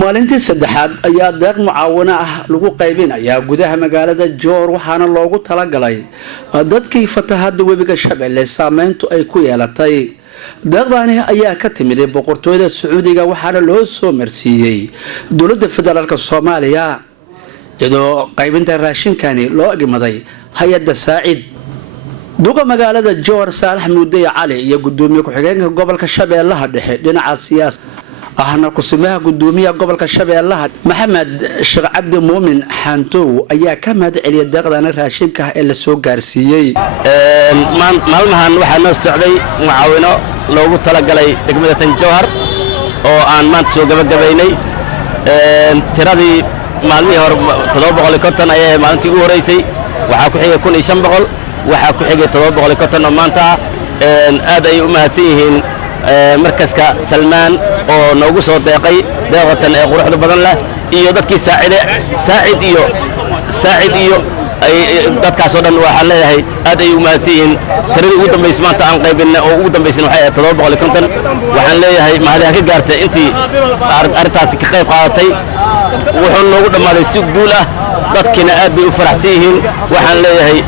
maalintii sedexaad ayaa deeq mucaawino ah lagu qaybinayaa gudaha magaalada Joor waxaana loogu talagalay dadkii fatahaadu webiga Shabeelle saameyntu ay ku yeelatay. deeqdaani ayaa ka timid boqortooyada Sacuudiga waxaana loo soo marsiiyay dowladda federaalka Soomaaliya iyadoo qaybinta raashinkani loo agmaday hay'adda Saacid. duqa magaalada Joor Saalax Muudey Cali iyo gudoomiye ku-xigeenka gobolka Shabeellaha Dhexe dhinaca siyaasad ahna kusimaha gudoomiyaha gobolka Shabeellaha Maxamed Sheekh Cabdi Muumin Xantow ayaa ka mahad celiyay deeqdan raashinka ee la soo gaarsiiyay. maalmahan waxaa noo socday mucaawino loogu talagalay degmada Tanjowhar oo aan maanta soo gabagabaynay tiradii maalmihii hore 750 ayaa maalintii ugu horeysay waxaa ku xigay 1500 waxaa ku xigay 750 oo maanta aad ay u mahadsan yihiin markaska Salmaan oo noogu soo deeqay deeqatan ee quruxda badan leh iyo dadkii saacid iyo dadkaas oo dhan waxa leeyahay aad ay u mahadsan yihiin tiradii ugu dambeysay maanta aan qaybinay oo ugu dambeysay waxay ahayd 750 waxaan leeyahay mahadin ka gaartay intii arrintaasi ka qayb qaadatay wuxuu noogu dhamaaday si guul ah dadkina aad bay u faraxsan yihiin waxaan leeyahay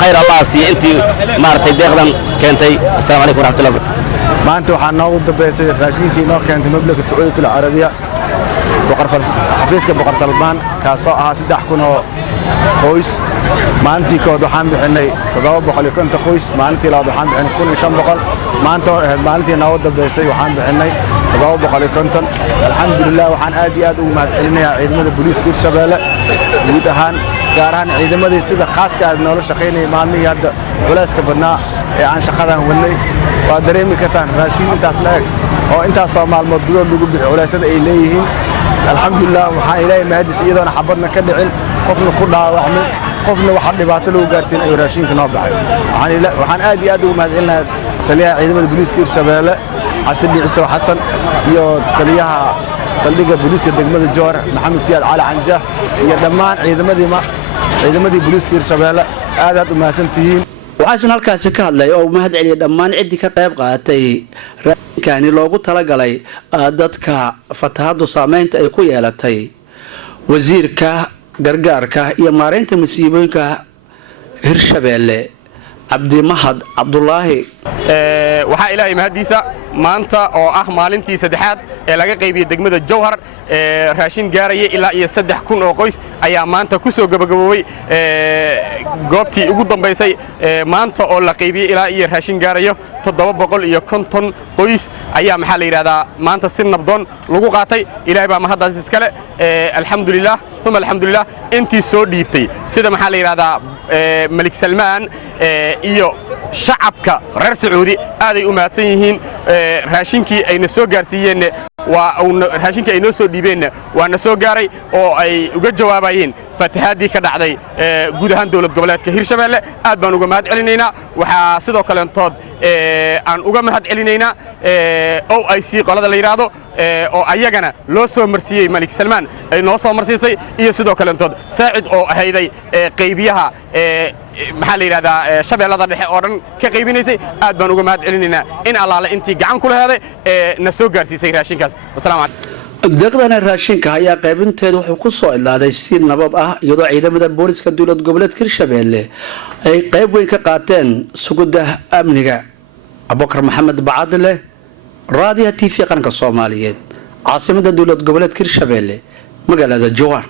khayr Allah si intii maartay deeqdan keentay. Assalaamu alaykum warahmatullahi wabarakatuh. maanta waxaa noogu dambeysay raashinkii noo keentay mamlakada Sacuudiga Carabiya xafiiska boqor Salmaan kaasoo ahaa 3,000 oo qoys. maalintii kood waxaan bixinay 750 qoys, maalintii labaad waxaan bixinay 1,500, maanta maalintii noogu dambeysay waxaan bixinay 750. alxamdulillah waxaan aad iyo aad ugu mahad celinayaa ciidamada booliiska Shabeelle guud ahaan gaar ahaan ciidamadii sida khaaska ah noola shaqeynay maalmihii hadda culayska badnaa ee aan shaqadan wadnay. waa dareemi kartaan raashin intaas la eg oo intaas soo maalmood gudood lagu bixi culaysada ay leeyihiin. alxamdulillah waxaan ilaahay mahadis iyadoona xabadna ka dhicin qofna ku dhaawacmin qofna waxa dhibaato lagu gaarsiin ay raashinka noo baxay. waxaan aad iyo aad ugu mahad celinayaa taliyaha ciidamada booliiska Shabeelle xasan iyo taliyaha saldhigga booliiska degmada Joor Maxamed Siyaad Cali Canjah iyo dhammaan ciidamadii booliiska Shabeelle aad u mahadsantihiin. waxaan halkaasi ka hadlay oo mahad celiyay dhammaan cidii ka qayb qaadatay raashinkani loogu talagalay dadka fatahaadu saameynta ay ku yeelatay wasiirka gargaarka iyo maareynta masiibooyinka Hirshabeelle Cabdi Mahad Cabdullaahi. waxaa ilaahay mahadiisa maanta oo ah maalintii saddexaad ee laga qaybiyay degmada Jowhar raashin gaaraya ilaa iyo 3,000 oo qoys ayaa maanta ku soo gabagaboobay goobtii ugu dambeysay maanta oo la qaybiyay ilaa iyo raashin gaarayo 750 qoys ayaa maxaa la yiraahdaa maanta si nabdoon lagu qaatay. ilaahay baa mahadaas iskale. alxamdulillah thumma alxamdulillah intii soo dhiibtay sida maxaa la yiraahdaa Malik Salmaan iyo shacabka reer Sacuudi aad ay u mahadsan yihiin. raashinkii ayna soo gaarsiiyeen raashinkii ay noo soo dhiibeen waana soo gaaray oo ay uga jawaabayeen fatahaadii ka dhacday guud ahaan dawlad goboleedka Hirshabeelle. aad baan uga mahad celinaynaa. waxaa sidoo kale aan uga mahad celinaynaa OIC qolada la yiraahdo oo ayagana loo soo marsiiyay Malik Salmaan ay noo soo marsiisay iyo sidoo kale Saacid oo ahayday qaybiyaha maxaa la yiraahdaa Shabeellada Dhexe oo dhan ka qaybinaysay. aad baan uga mahad celinaynaa in allaale intii gacan ku leeyahay na soo gaarsiisay raashinkaas. Assalaamu alaykum. deeqdan raashinka ayaa qaybinteedu wuxuu ku soo ilaaday si nabad ah iyadoo ciidamada booliska dowlad goboleedka Hirshabeelle ay qayb weyn ka qaateen sugidda amniga. Abubakar Maxamed Bacadle raadiyaha TV qaranka Soomaaliyeed caasimada dowlad goboleedka Hirshabeelle magaalada Jowhar.